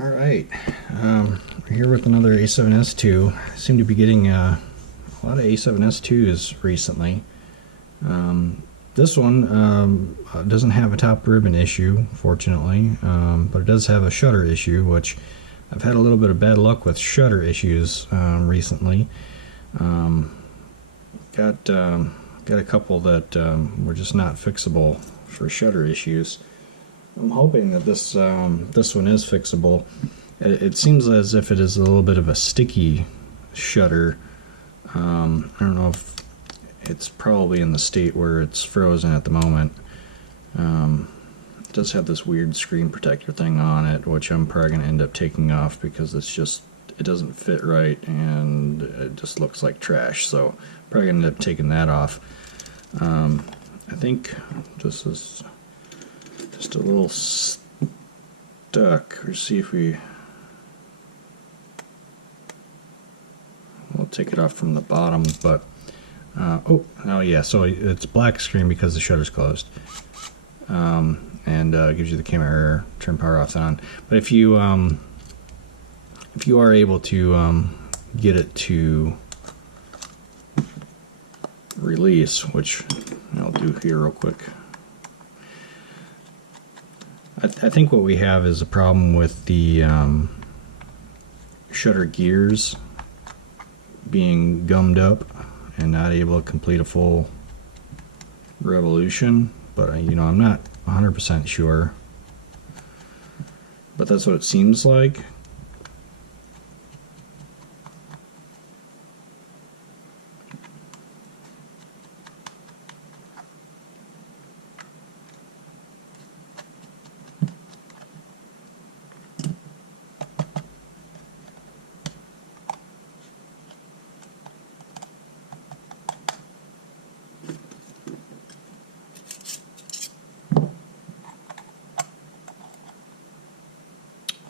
Alright, we're here with another A7S2. I seem to be getting a lot of A7S2s recently. This one doesn't have a top ribbon issue, fortunately, but it does have a shutter issue, which I've had a little bit of bad luck with shutter issues recently. Got a couple that were just not fixable for shutter issues. I'm hoping that this one is fixable. It seems as if it is a little bit of a sticky shutter. I don't know if it's probably in the state where it's frozen at the moment. It does have this weird screen protector thing on it, which I'm probably going to end up taking off because it doesn't fit right and it just looks like trash. So probably going to end up taking that off. I think this is just a little stuck. Let's see if we'll take it off from the bottom, but oh yeah, so it's black screen because the shutter's closed, and gives you the camera error, turn power off and on. But if you are able to get it to release, which I'll do here real quick. I think what we have is a problem with the shutter gears being gummed up and not able to complete a full revolution, but I'm not 100% sure, but that's what it seems like.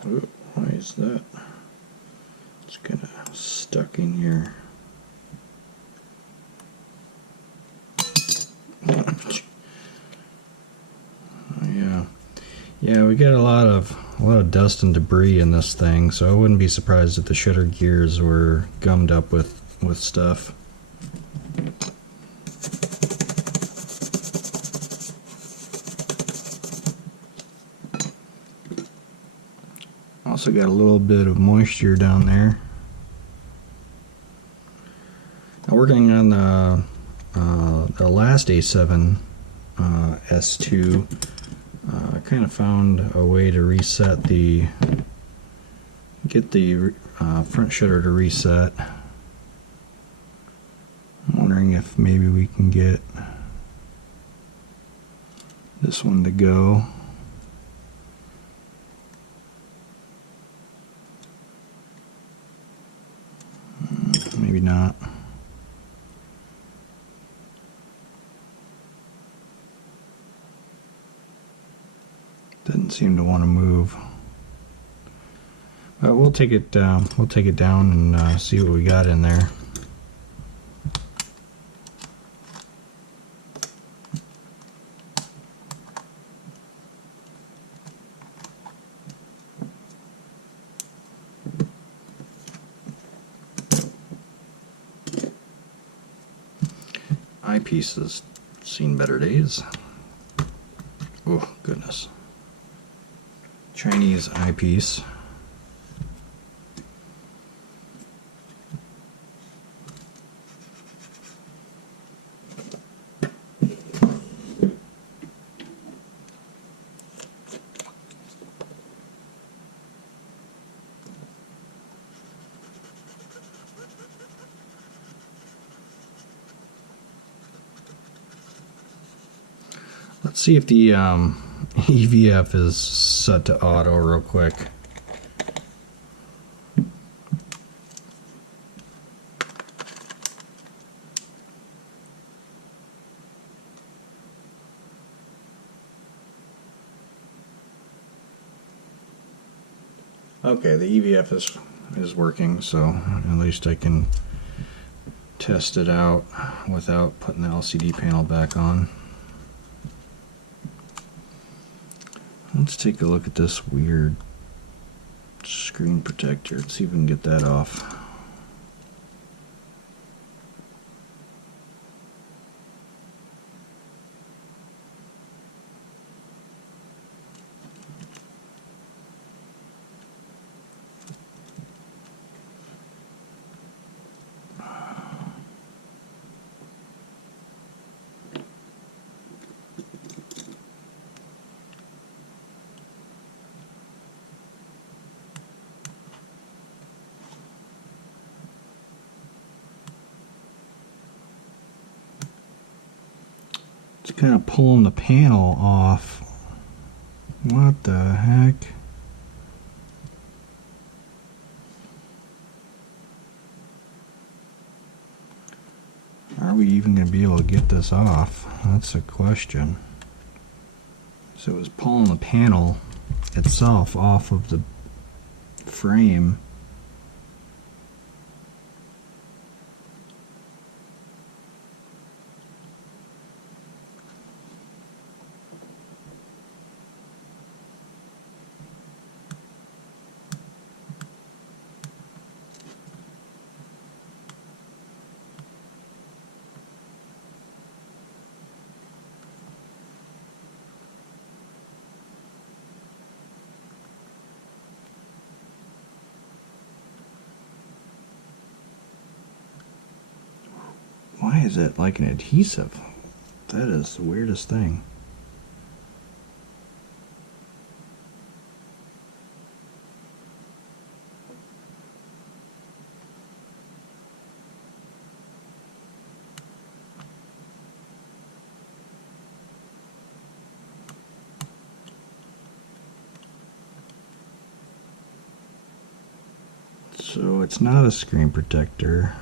Ooh, why is that? It's kind of stuck in here. Yeah, we got a lot of dust and debris in this thing, so I wouldn't be surprised if the shutter gears were gummed up with stuff. Also got a little bit of moisture down there. Now working on the last A7S2, I kind of found a way to reset get the front shutter to reset. I'm wondering if maybe we can get this one to go. Maybe not. Doesn't seem to want to move. But we'll take it down. We'll take it down and see what we got in there. Eyepiece has seen better days. Oh goodness. Chinese eyepiece. Let's see if the EVF is set to auto real quick. Okay, the EVF is working, so at least I can test it out without putting the LCD panel back on. Let's take a look at this weird Screen protector. Let's see if we can get that off. It's kind of pulling the panel off. What the heck? Are we even going to be able to get this off? That's a question. So it was pulling the panel itself off of the frame. Why is it like an adhesive? That is the weirdest thing. So it's not a screen protector.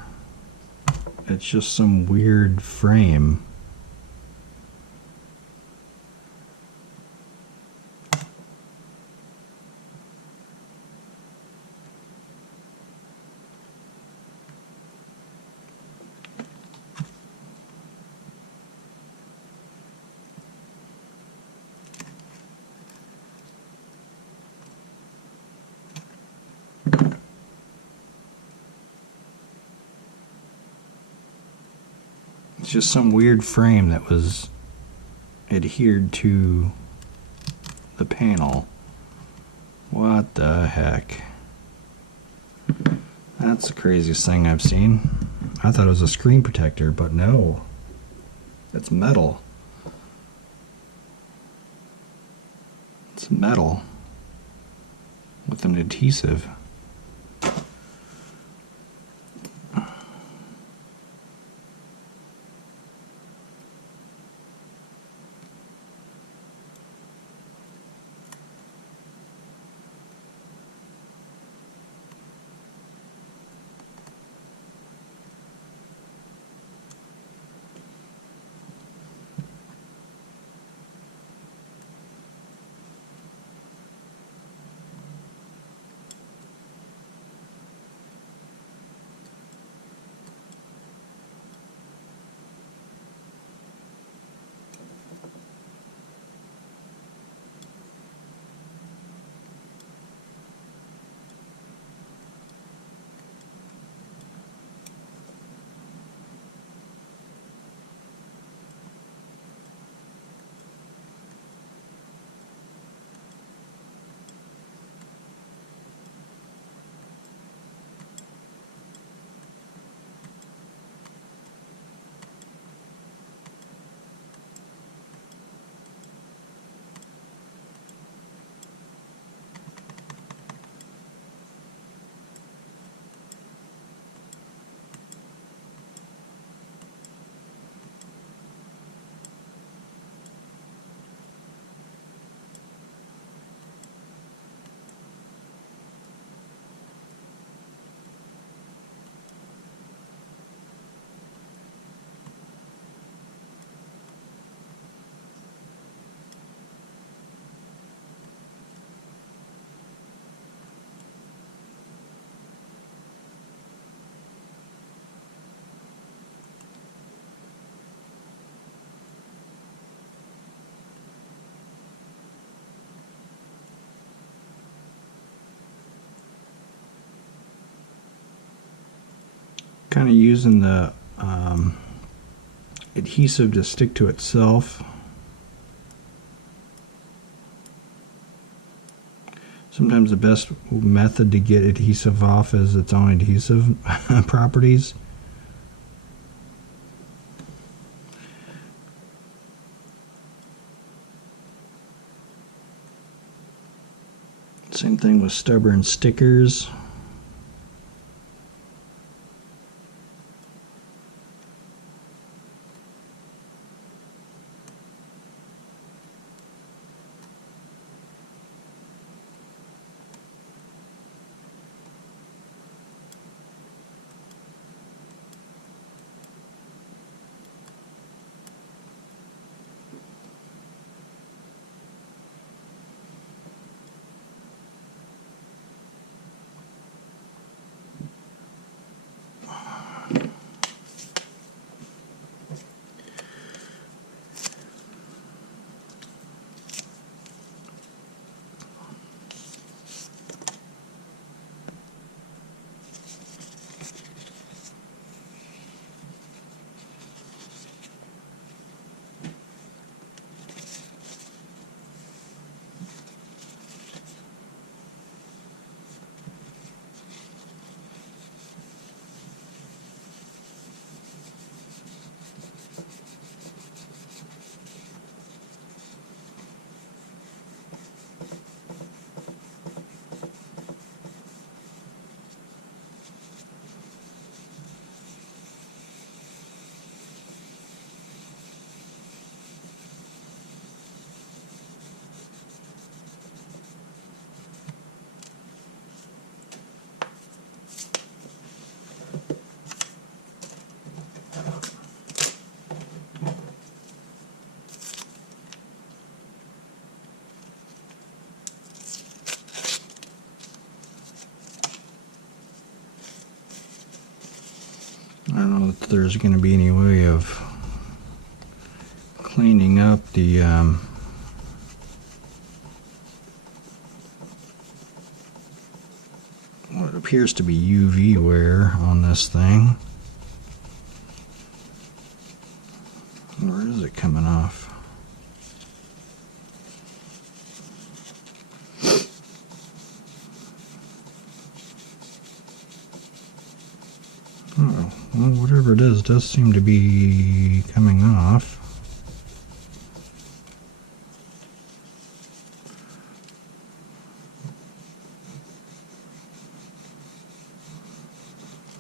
It's just some weird frame. It's just some weird frame that was adhered to the panel. What the heck? That's the craziest thing I've seen. I thought it was a screen protector, but no. It's metal. It's metal with an adhesive. kind of using the adhesive to stick to itself. Sometimes the best method to get adhesive off is its own adhesive properties. Same thing with stubborn stickers. I don't know if there's going to be any way of cleaning up the what appears to be UV wear on this thing. Where is it coming off? Oh, well, whatever it is, does seem to be coming off.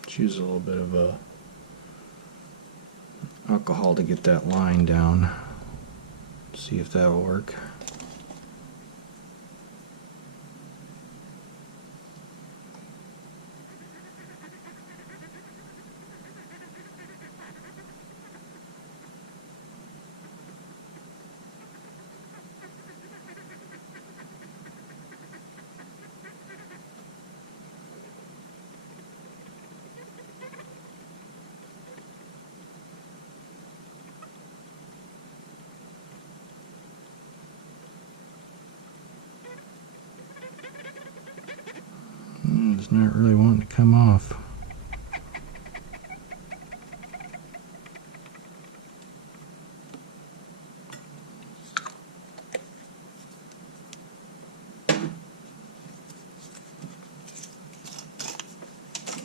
Let's use a little bit of alcohol to get that line down. See if that'll work. It's not really wanting to come off.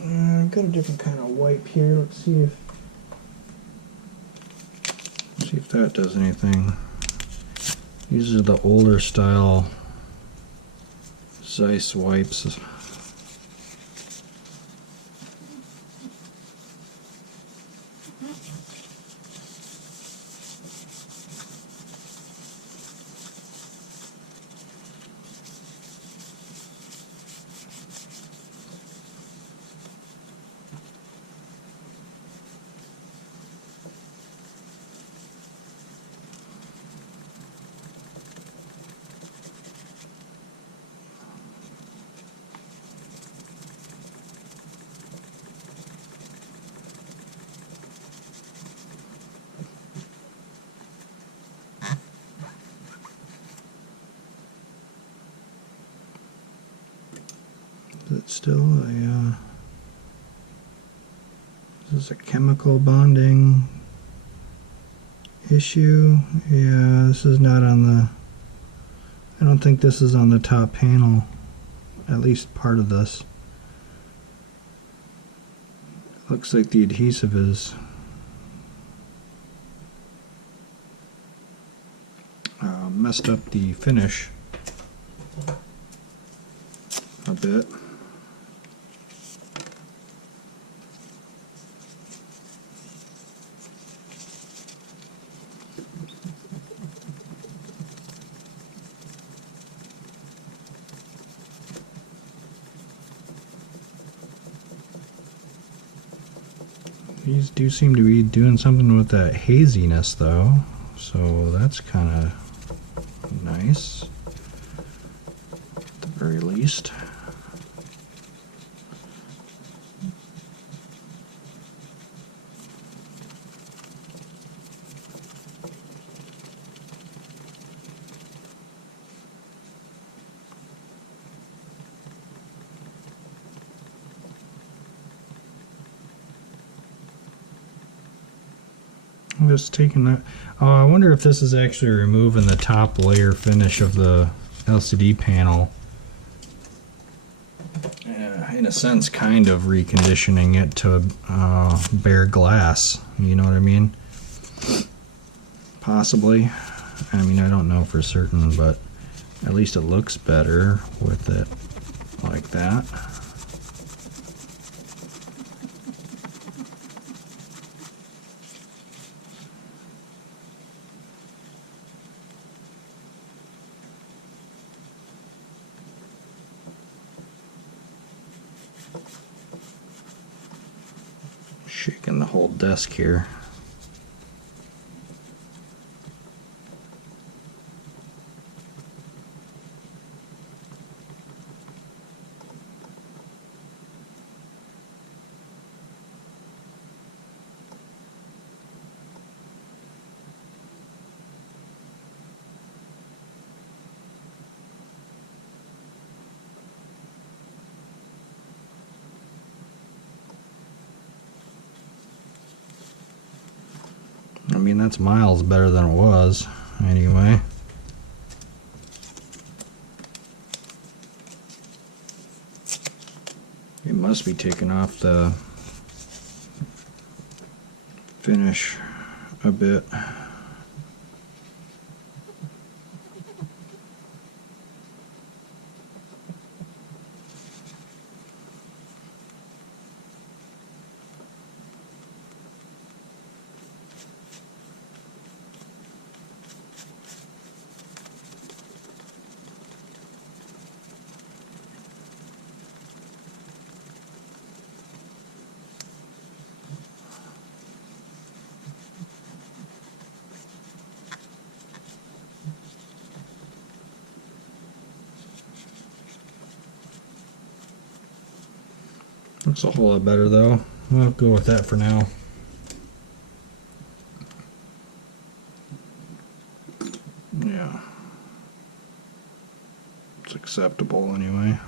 I've got a different kind of wipe here. Let's see if that does anything. These are the older style Zeiss wipes. Is it still a This is a chemical bonding issue. Yeah, this is not on the, I don't think this is on the top panel, at least part of this. Looks like the adhesive is messed up the finish a bit. These do seem to be doing something with that haziness though, so that's kind of nice at the very least. I'm just taking that. Oh, I wonder if this is actually removing the top layer finish of the LCD panel. In a sense, kind of reconditioning it to bare glass. You know what I mean? Possibly. I mean, I don't know for certain, but at least it looks better with it like that. Shaking the whole desk here. I mean, that's miles better than it was, anyway. It must be taking off the finish a bit. Looks a whole lot better though. I'll go with that for now. Yeah. It's acceptable anyway.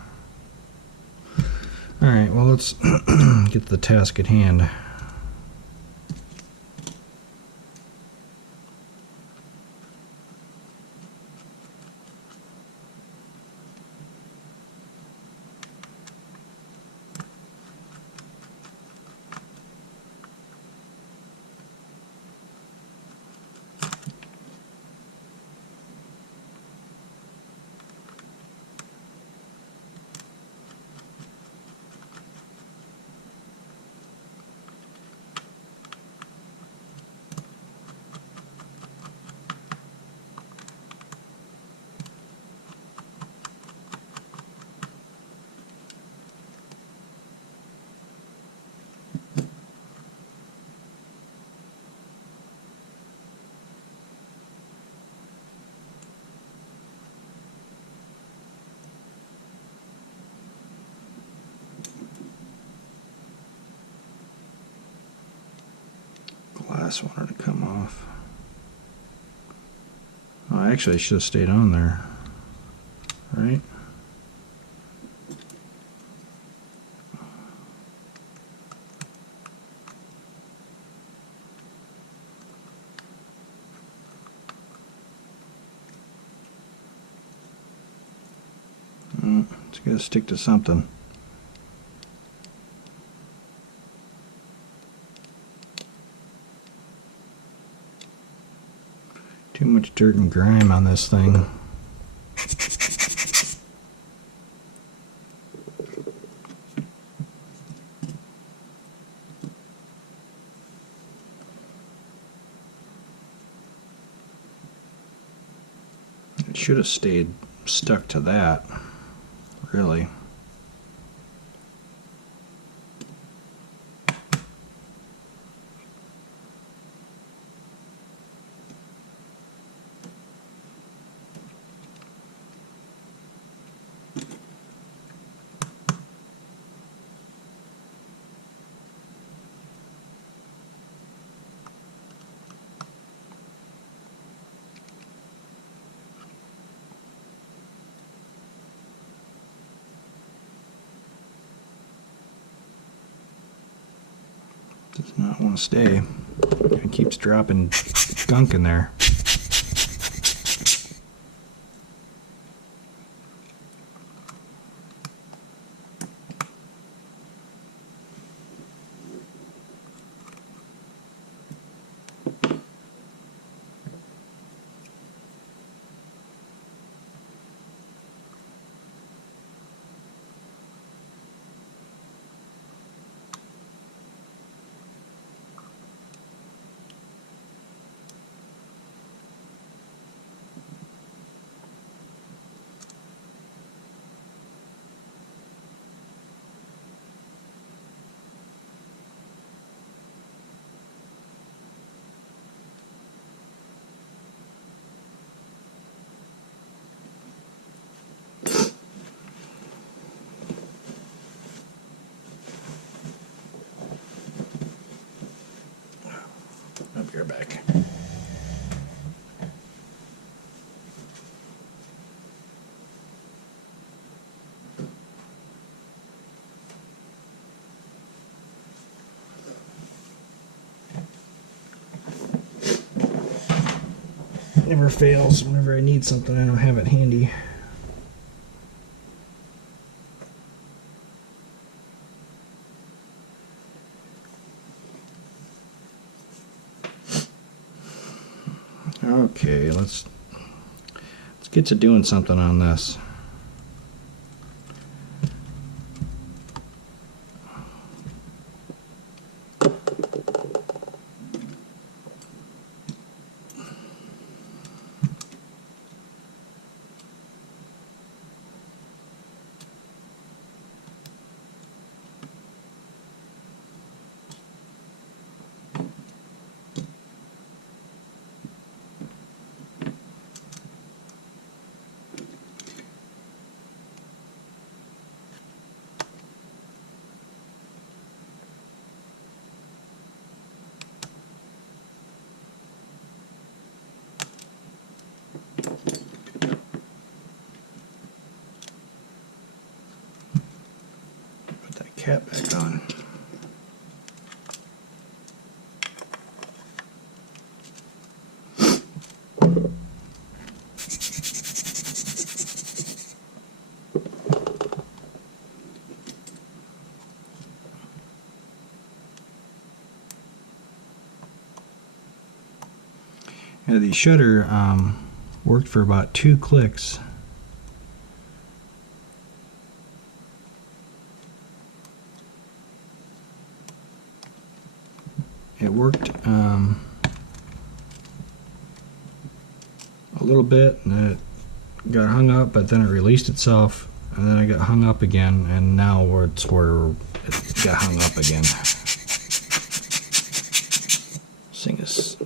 Alright, well let's get to the task at hand. Glass wanted to come off. Oh, actually, I should have stayed on there. Right? It's got to stick to something. Too much dirt and grime on this thing. It should have stayed stuck to that, really. Does not want to stay. It keeps dropping gunk in there. I'll be right back. Never fails. Whenever I need something, I don't have it handy. Okay, let's get to doing something on this. Cap back on. Now the shutter worked for about 2 clicks. It worked a little bit, and it got hung up, but then it released itself, and then it got hung up again, and now it's where it got hung up again. This thing is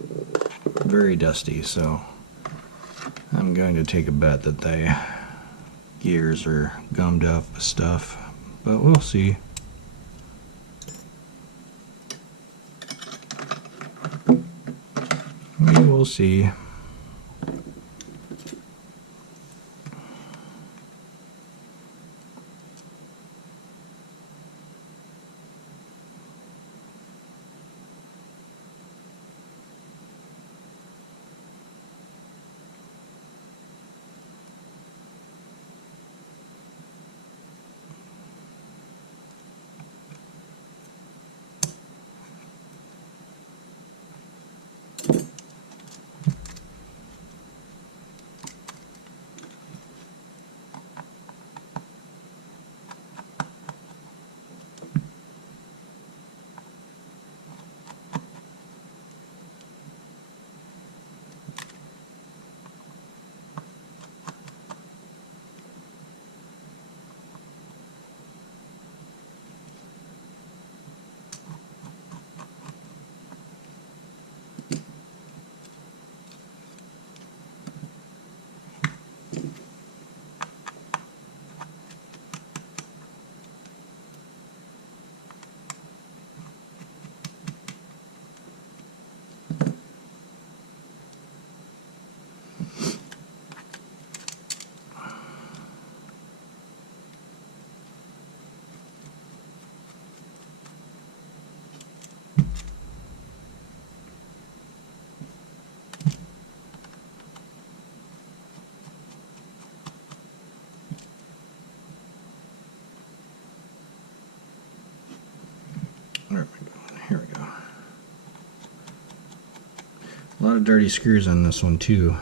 very dusty, so I'm going to take a bet that the gears are gummed up with stuff, but we'll see. We will see. A lot of dirty screws on this one too.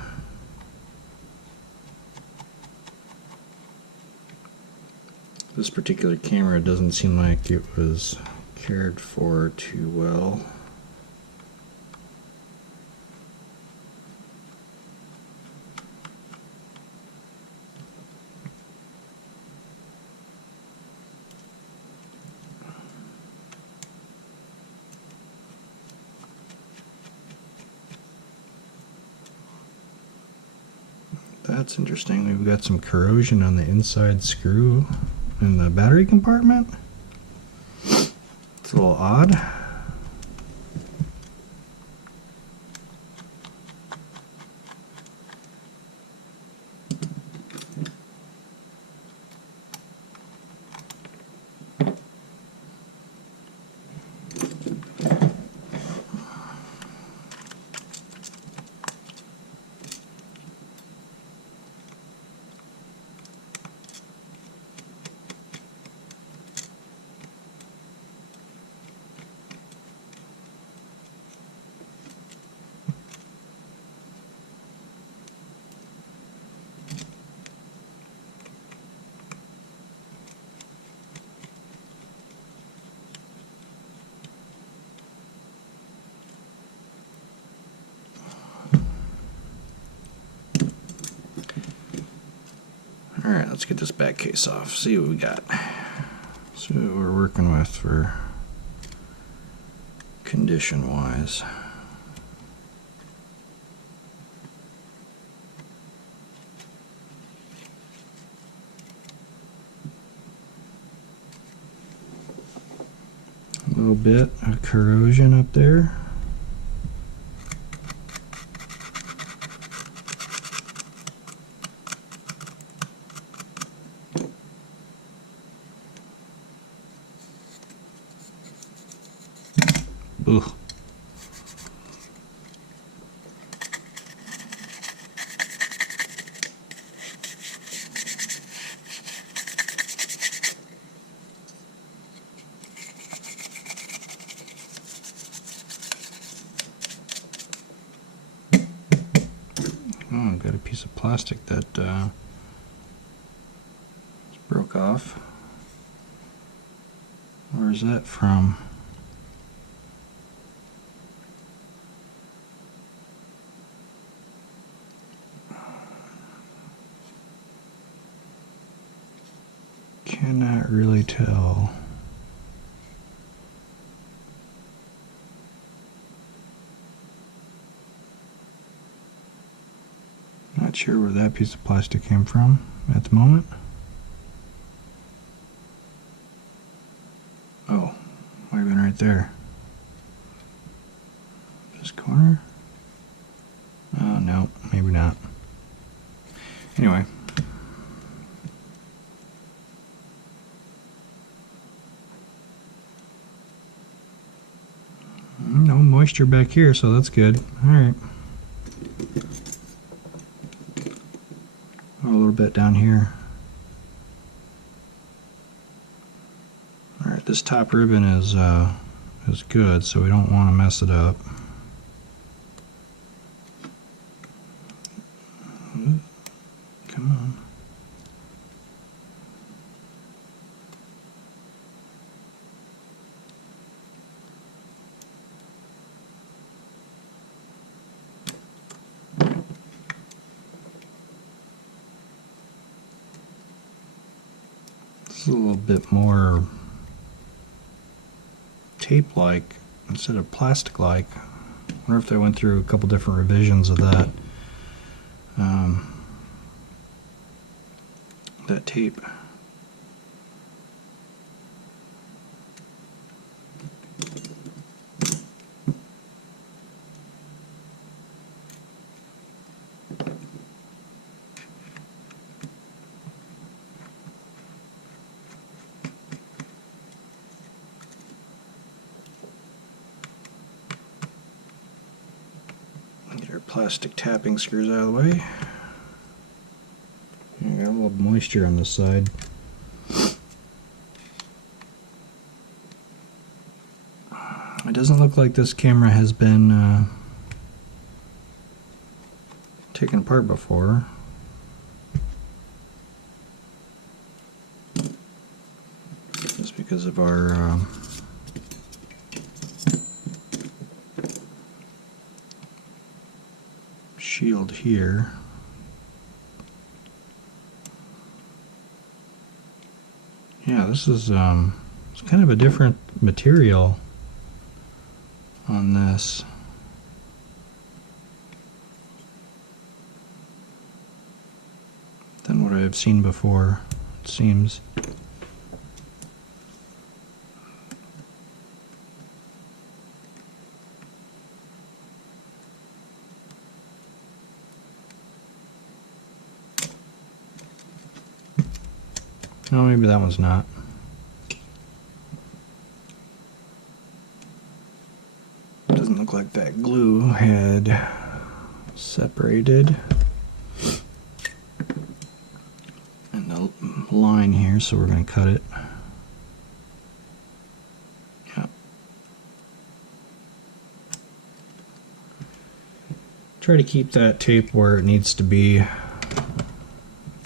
This particular camera doesn't seem like it was cared for too well. That's interesting. We've got some corrosion on the inside screw in the battery compartment. It's a little odd. Alright, let's get this back case off, see what we got. See what we're working with for condition wise. A little bit of corrosion up there. Ugh. Oh, I've got a piece of plastic that broke off. Where's that from? Cannot really tell. Not sure where that piece of plastic came from at the moment. Oh, might have been right there. This corner? Oh no, maybe not. Anyway. No moisture back here, so that's good. Alright. A little bit down here. Alright, this top ribbon is good, so we don't want to mess it up. Come on. A little bit more tape-like instead of plastic-like. I wonder if they went through a couple different revisions of that that tape. Get our plastic tapping screws out of the way. Got a little moisture on this side. It doesn't look like this camera has been taken apart before. Just because of our shield here. Yeah, this is it's kind of a different material on this. Than what I've seen before, it seems. Oh, maybe that one's not. Doesn't look like that glue had separated. And the line here, so we're going to cut it. Yeah. Try to keep that tape where it needs to be, if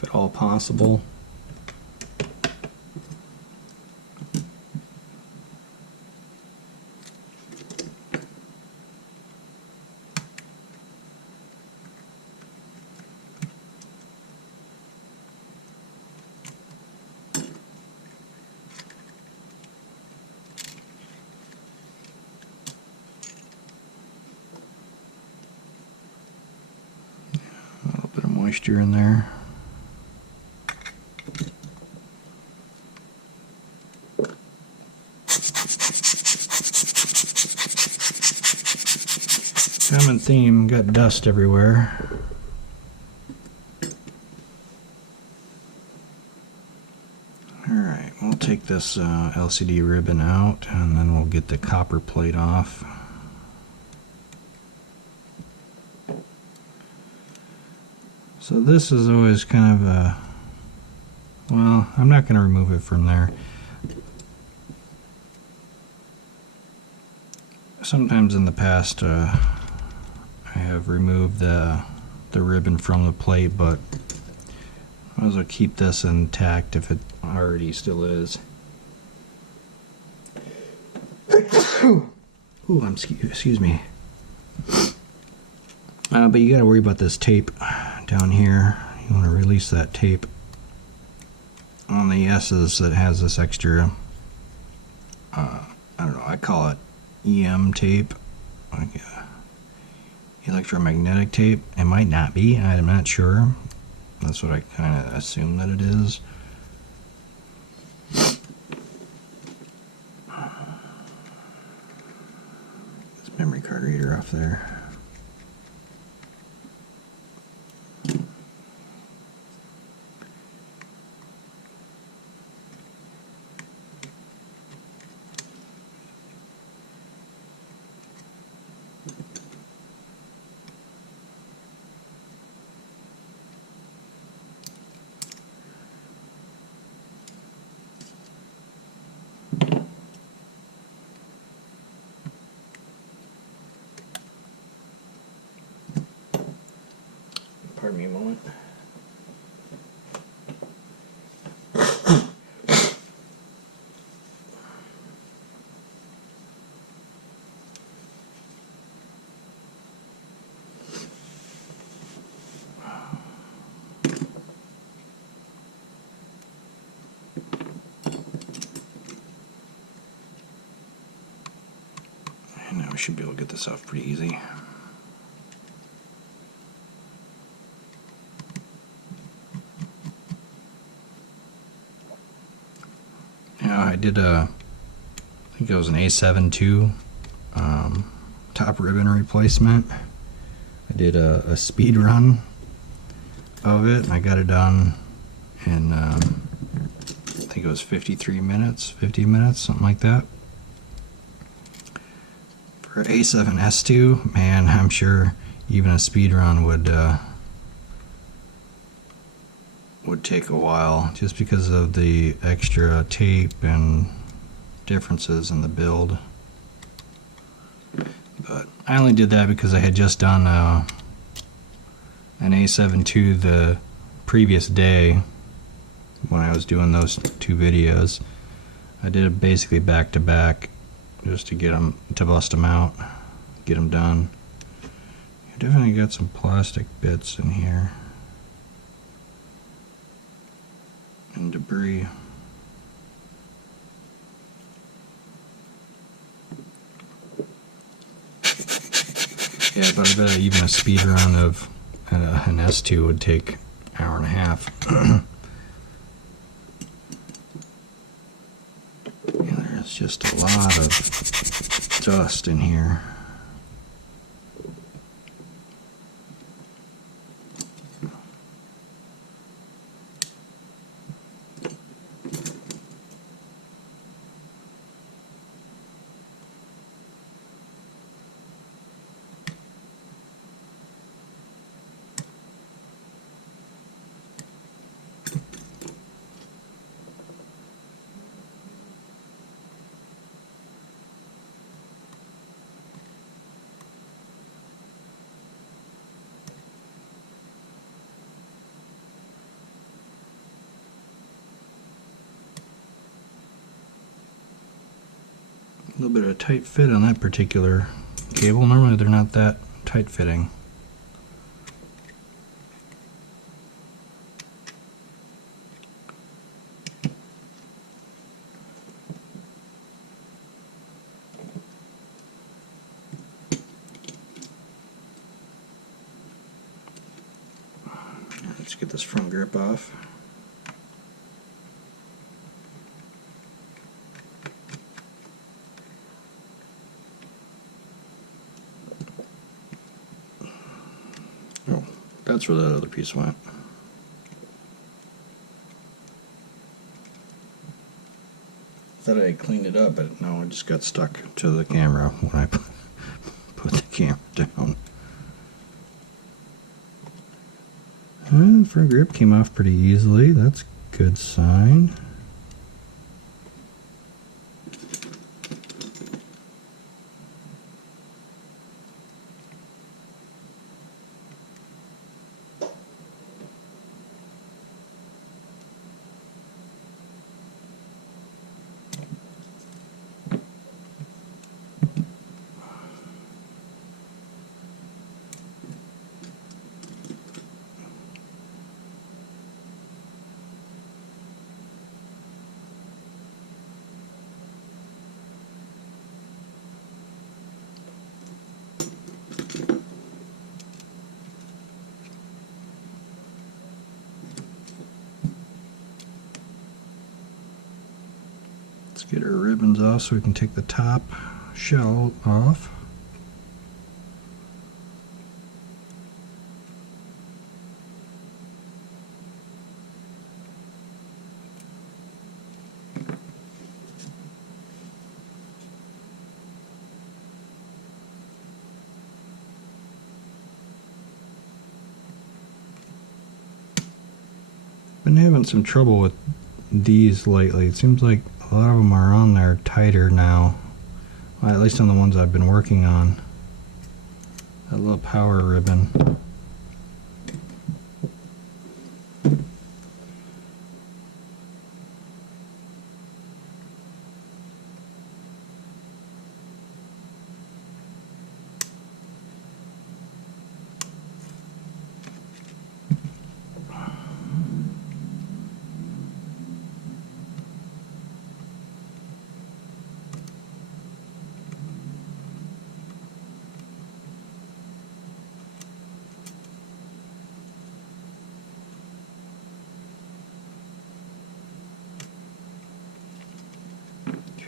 at all possible. Moisture in there. Common theme, got dust everywhere. Alright, we'll take this LCD ribbon out and then we'll get the copper plate off. So this is always kind of a, well, I'm not going to remove it from there. Sometimes in the past I have removed the ribbon from the plate, but I might as well keep this intact if it already still is. Ooh, excuse me. But you got to worry about this tape down here. You want to release that tape on the S's that has this extra, I don't know, I call it EM tape, like electromagnetic tape. It might not be, I'm not sure. That's what I kind of assume that it is. This memory card reader off there. Pardon me a moment. And now we should be able to get this off pretty easy. I did I think it was an A7S2 top ribbon replacement. I did a speed run of it and I got it done in I think it was 50 minutes, something like that. For A7S2, man, I'm sure even a speed run would take a while, just because of the extra tape and differences in the build. But I only did that because I had just done a an A7 II the previous day when I was doing those two videos. I did it basically back to back just to get them, to bust them out, get them done. You definitely got some plastic bits in here and debris. Yeah, but I bet even a speed run of an S2 would take an hour and a half. Yeah, there's just a lot of dust in here. A little bit of a tight fit on that particular cable. Normally they're not that tight fitting. Let's get this front grip off. Oh, that's where that other piece went. Thought I had cleaned it up, but no, it just got stuck to the camera when I put the camera down. And the front grip came off pretty easily. That's a good sign. Let's get our ribbons off so we can take the top shell off. Been having some trouble with these lately. It seems like a lot of them are on there tighter now, well, at least on the ones I've been working on. That little power ribbon.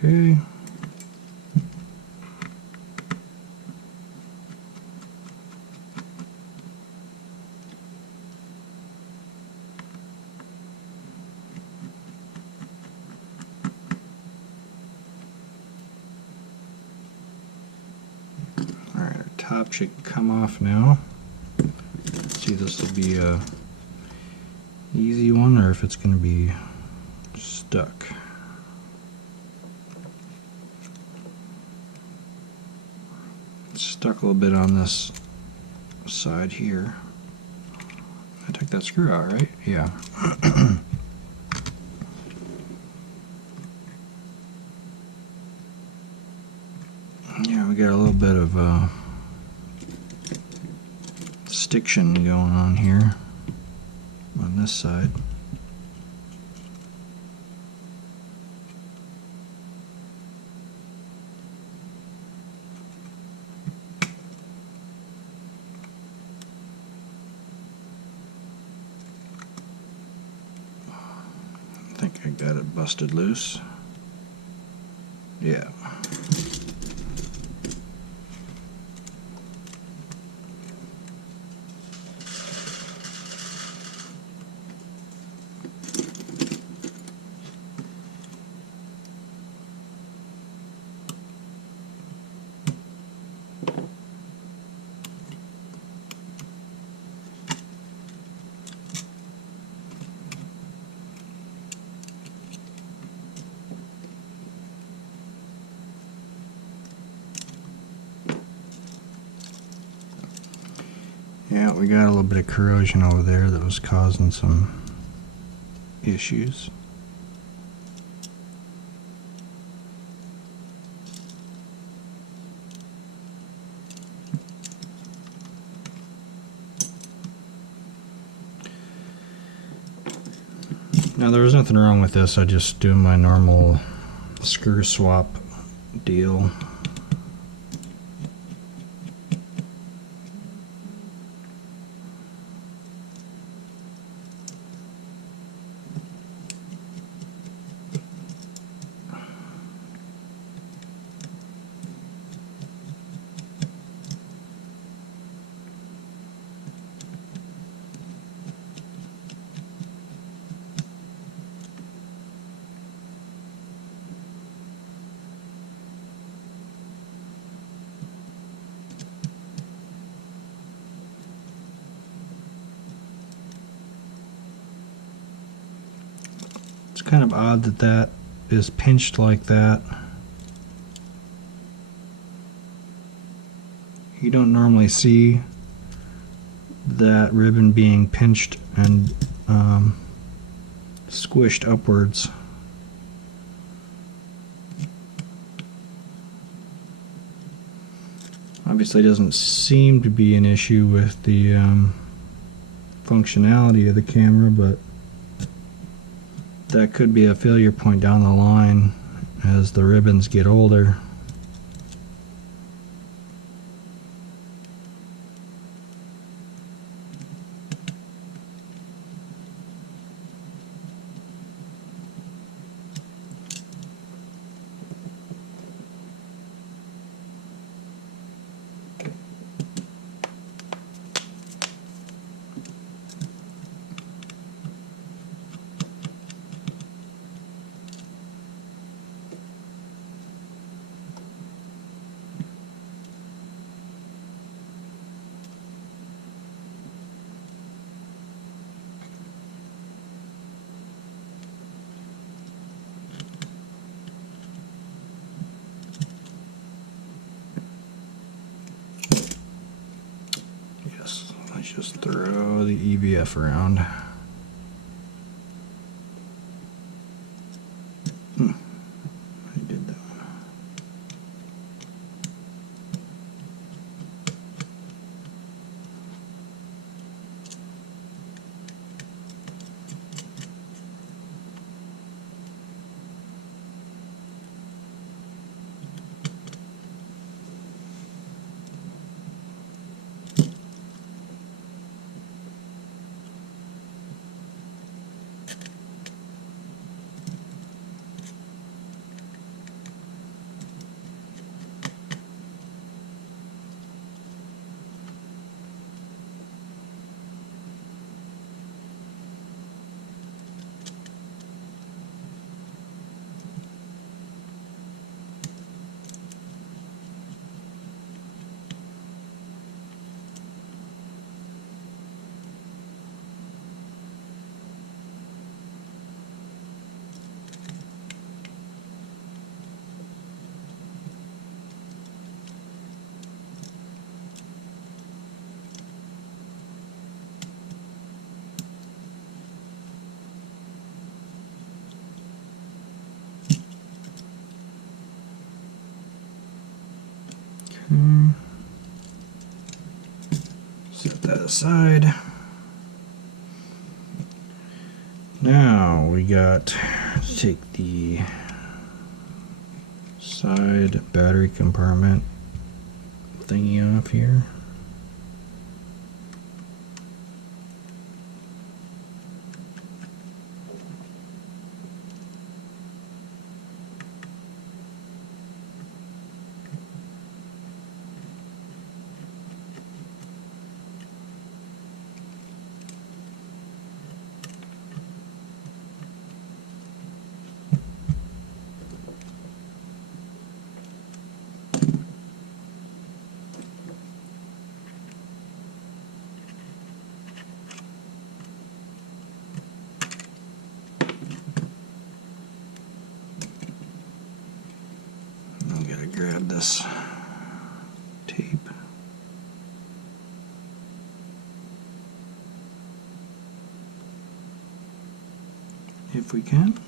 Okay. Alright, our top should come off now. Let's see, this will be a easy one or if it's going to be stuck. Stuck a little bit on this side here. I took that screw out, right? Yeah. Yeah, we got a little bit of stiction going on here on this side. I think I got it busted loose. Yeah. Yeah, we got a little bit of corrosion over there that was causing some issues. Now there was nothing wrong with this, I just do my normal screw swap deal. It's kind of odd that that is pinched like that. You don't normally see that ribbon being pinched and squished upwards. Obviously doesn't seem to be an issue with the functionality of the camera, but that could be a failure point down the line as the ribbons get older. Let's just throw the EVF around. I did that one. Set that aside. Now we got, let's take the side battery compartment thingy off here. I'm gonna grab this tape. If we can.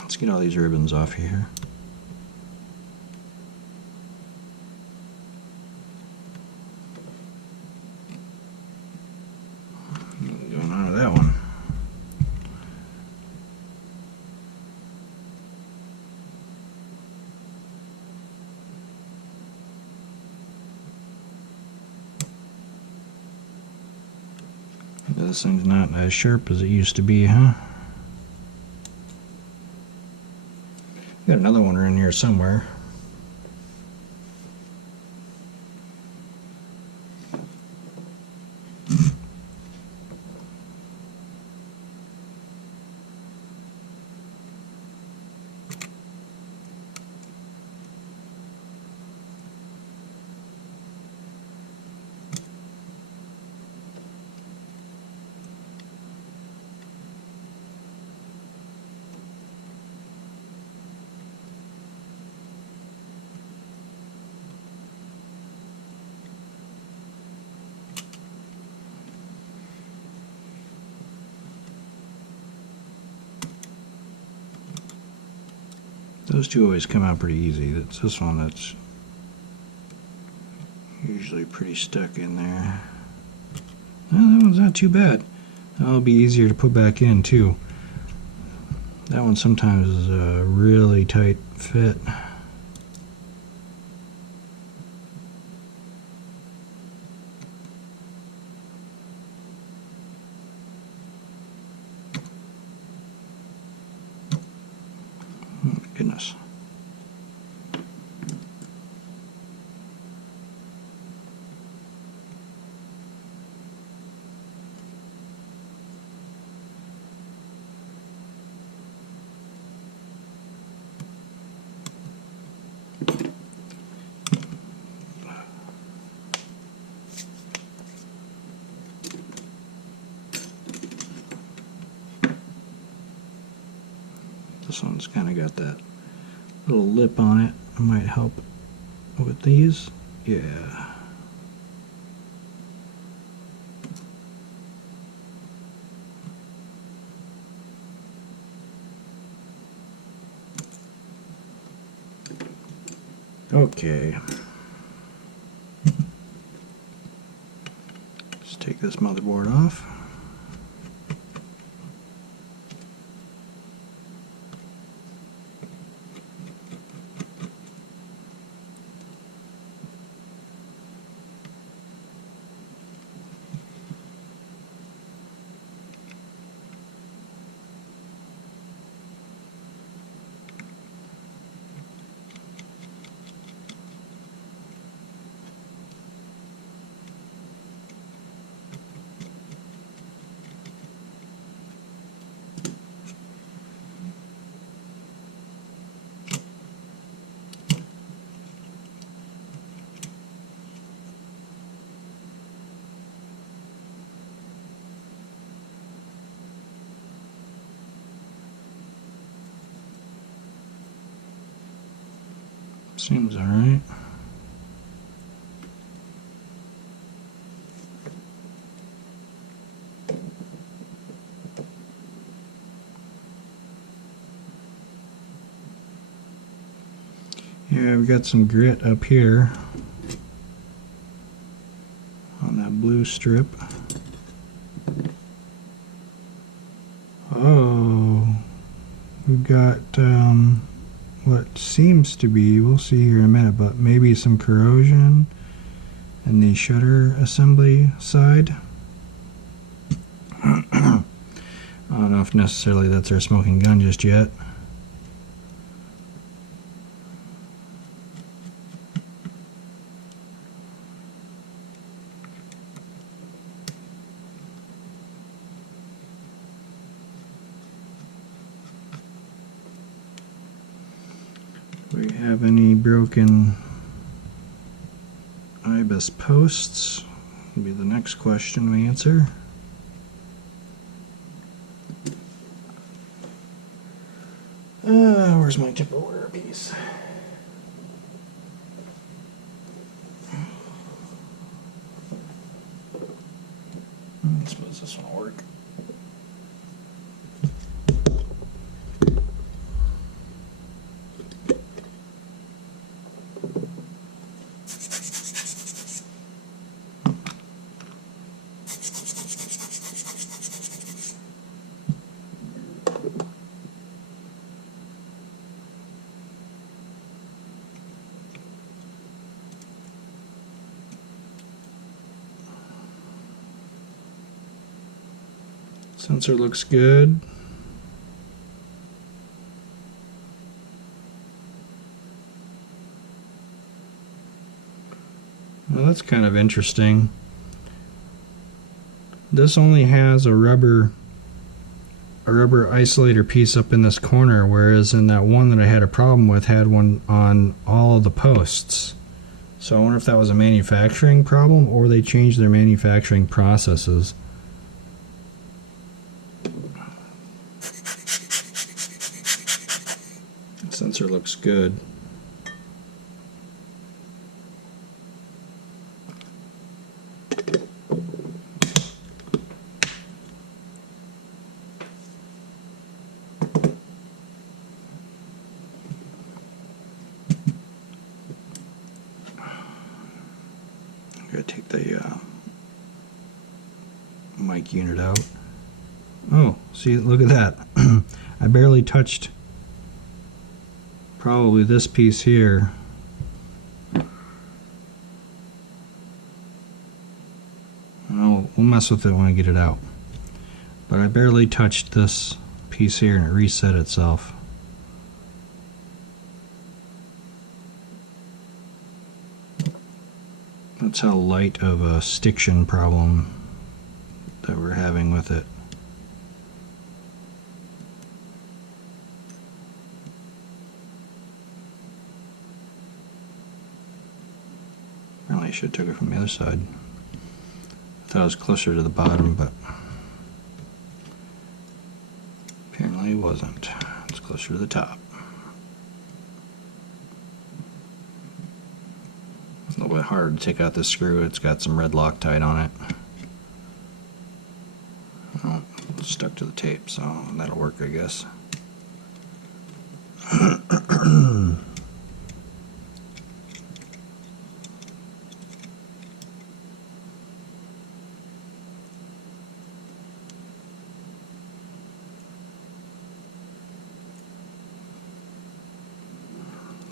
Let's get all these ribbons off here. What's going on with that one? This thing's not as sharp as it used to be, huh? Got another one in here somewhere. Those two always come out pretty easy. It's this one that's usually pretty stuck in there. Well, that one's not too bad. That'll be easier to put back in too. That one sometimes is a really tight fit. Goodness. This one's kind of got that little lip on it. It might help with these. Yeah. Okay. Let's take this motherboard off. Seems alright. Here I've got some grit up here on that blue strip. Oh, we've got what seems to be, we'll see here in a minute, but maybe some corrosion in the shutter assembly side. I don't know if necessarily that's our smoking gun just yet. Do we have any broken IBIS posts? Will be the next question we answer. Where's my Tupperware piece? I suppose this one will work. Sensor looks good. Well, that's kind of interesting. This only has a rubber isolator piece up in this corner, whereas in that one that I had a problem with had one on all of the posts. So I wonder if that was a manufacturing problem or they changed their manufacturing processes. Sensor looks good. I'm gonna take the mic unit out. Oh, see, look at that. I barely touched probably this piece here. We'll mess with it when I get it out. But I barely touched this piece here and it reset itself. That's how light of a stiction problem that we're having with it. Apparently I should have took it from the other side. I thought it was closer to the bottom, but apparently it wasn't. It's closer to the top. It's a little bit hard to take out this screw. It's got some red Loctite on it. Well, it's stuck to the tape, so that'll work, I guess.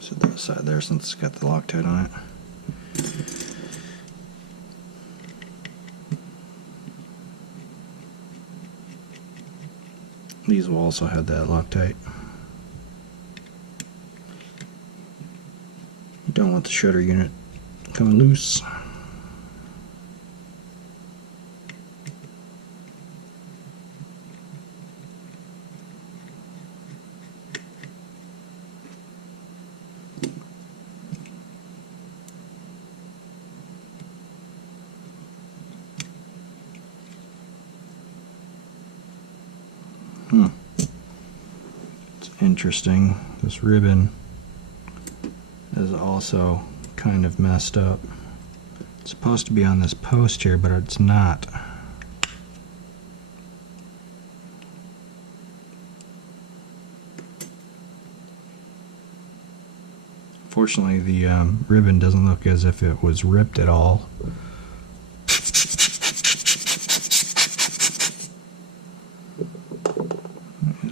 Set that aside there since it's got the Loctite on it. These will also have that Loctite. You don't want the shutter unit coming loose. It's interesting. This ribbon is also kind of messed up. It's supposed to be on this post here, but it's not. Fortunately, the ribbon doesn't look as if it was ripped at all. What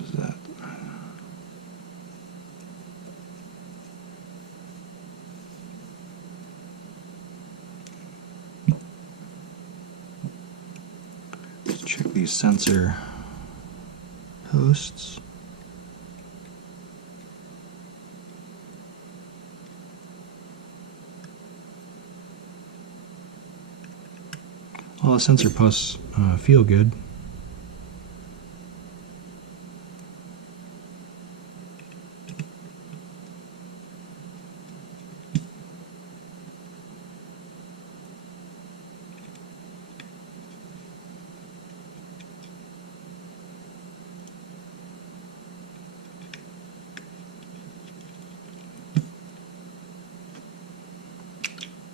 is that? Let's check these sensor posts. All the sensor posts feel good.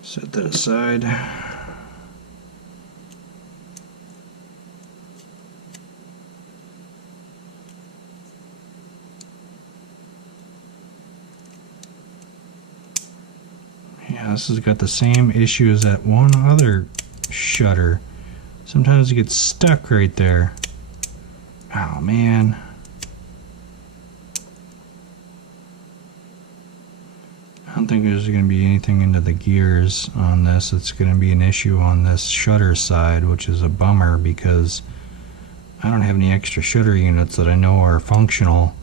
Set that aside. Yeah, this has got the same issue as that one other shutter. Sometimes it gets stuck right there. Oh man. I don't think there's going to be anything into the gears on this. It's going to be an issue on this shutter side, which is a bummer because I don't have any extra shutter units that I know are functional.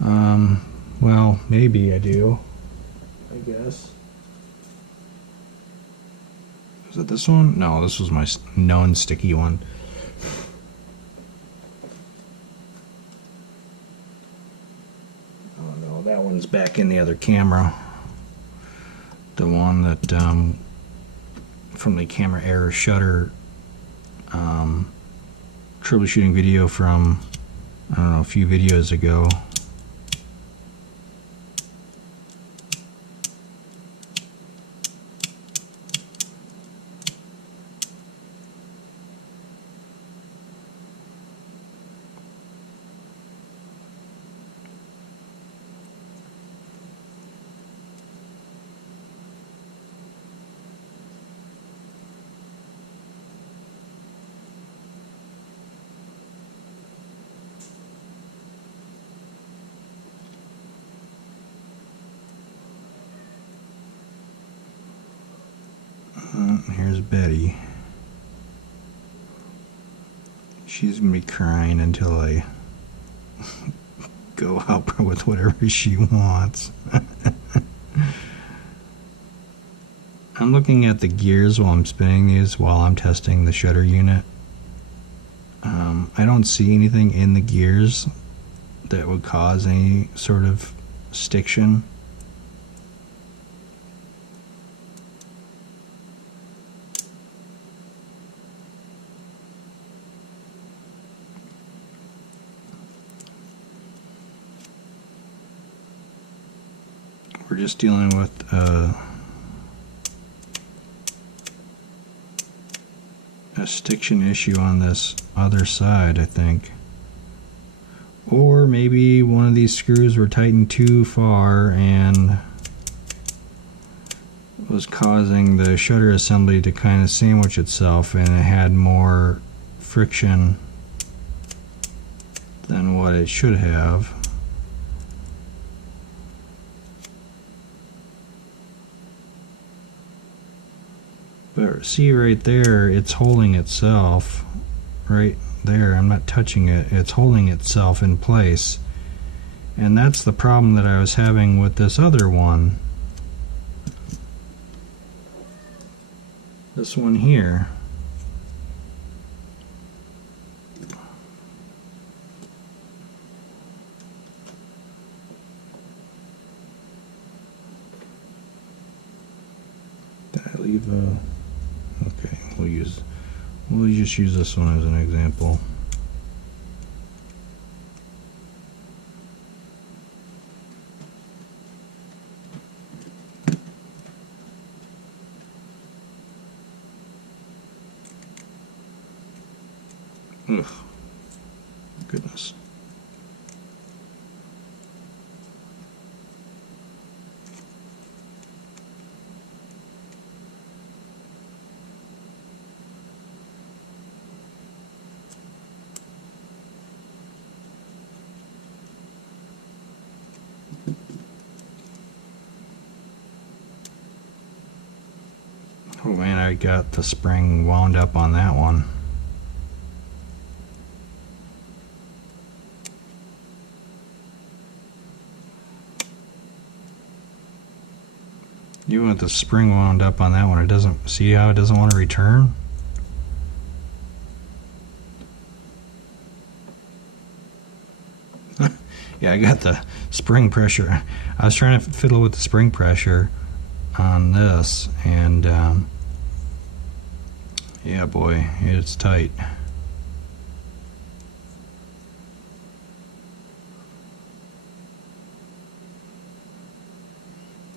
Well, maybe I do, I guess. Is it this one? No, this was my known sticky one. Oh no, that one's back in the other camera. The one that from the camera error shutter troubleshooting video from, I don't know, a few videos ago. Here's Betty. She's gonna be crying until I go help her with whatever she wants. I'm looking at the gears while I'm spinning these while I'm testing the shutter unit. I don't see anything in the gears that would cause any sort of stiction. We're just dealing with a stiction issue on this other side, I think. Or maybe one of these screws were tightened too far and was causing the shutter assembly to kind of sandwich itself, and it had more friction than what it should have. But see right there, it's holding itself right there. I'm not touching it. It's holding itself in place. And that's the problem that I was having with this other one. This one here. Did I leave a... Okay, we'll just use this one as an example. Ugh. Goodness. Oh man, I got the spring wound up on that one. Even with the spring wound up on that one, it doesn't, see how it doesn't want to return? Yeah, I got the spring pressure. I was trying to fiddle with the spring pressure on this, and yeah boy, it's tight.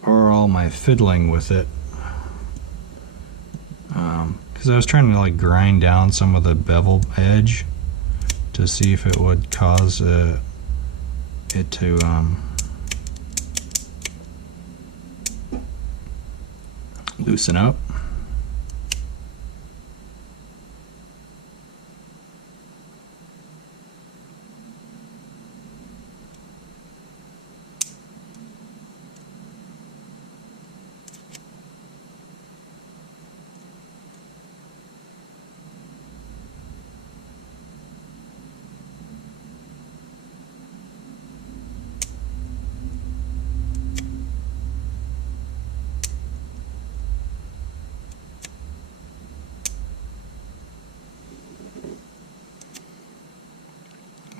Or all my fiddling with it, because I was trying to like grind down some of the bevel edge to see if it would cause it to loosen up.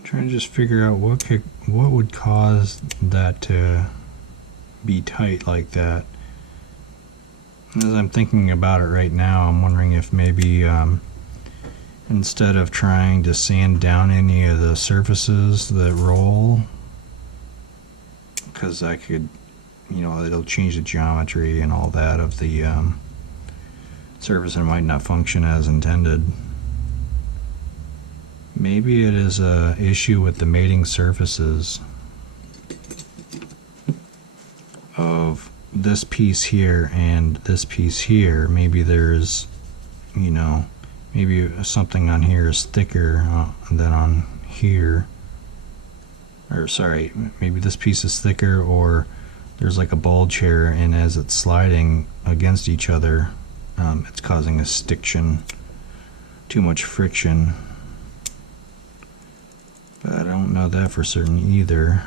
Trying to just figure out what would cause that to be tight like that. As I'm thinking about it right now, I'm wondering if maybe instead of trying to sand down any of the surfaces that roll, because I could, you know, it'll change the geometry and all that of the surface and it might not function as intended. Maybe it is a issue with the mating surfaces of this piece here and this piece here. Maybe there's, you know, maybe something on here is thicker than on here. Or sorry, maybe this piece is thicker, or there's like a bulge here, and as it's sliding against each other, it's causing a stiction, too much friction. But I don't know that for certain either.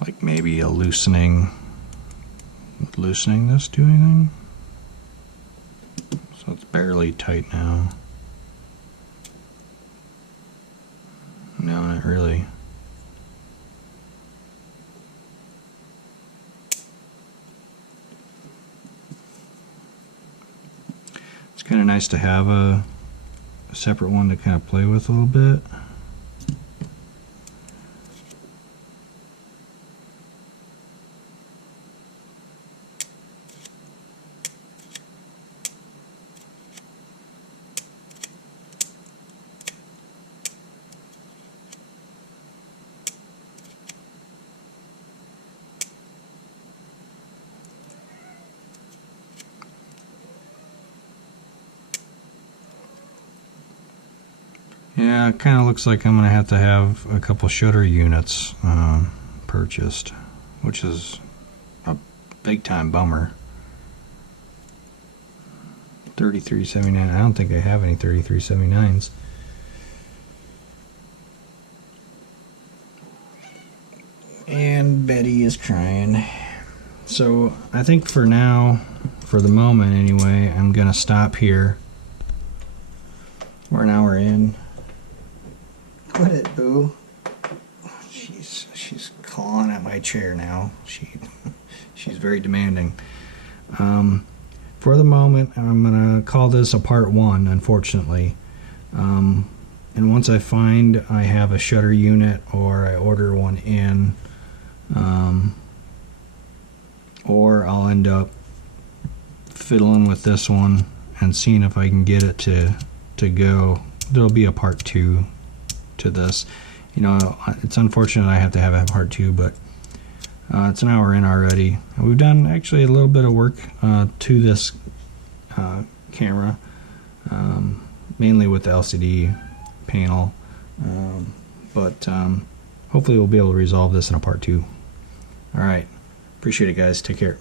Like maybe a loosening this do anything? So it's barely tight now. No, not really. It's kind of nice to have a separate one to kind of play with a little bit. Yeah, it kind of looks like I'm going to have a couple shutter units purchased, which is a big time bummer. 3379. I don't think I have any 3379s. And Betty is crying. So I think for now, for the moment anyway, I'm going to stop here. We're an hour in. Quit it, Boo. She's clawing at my chair now. She's very demanding. For the moment, I'm gonna call this a part 1, unfortunately. And once I find I have a shutter unit, or I order one in, or I'll end up fiddling with this one and seeing if I can get it to go, there'll be a part 2 to this. You know, it's unfortunate I have to have a part 2, but it's an hour in already. We've done actually a little bit of work to this camera, mainly with the LCD panel, but hopefully we'll be able to resolve this in a part 2. Alright, appreciate it, guys. Take care.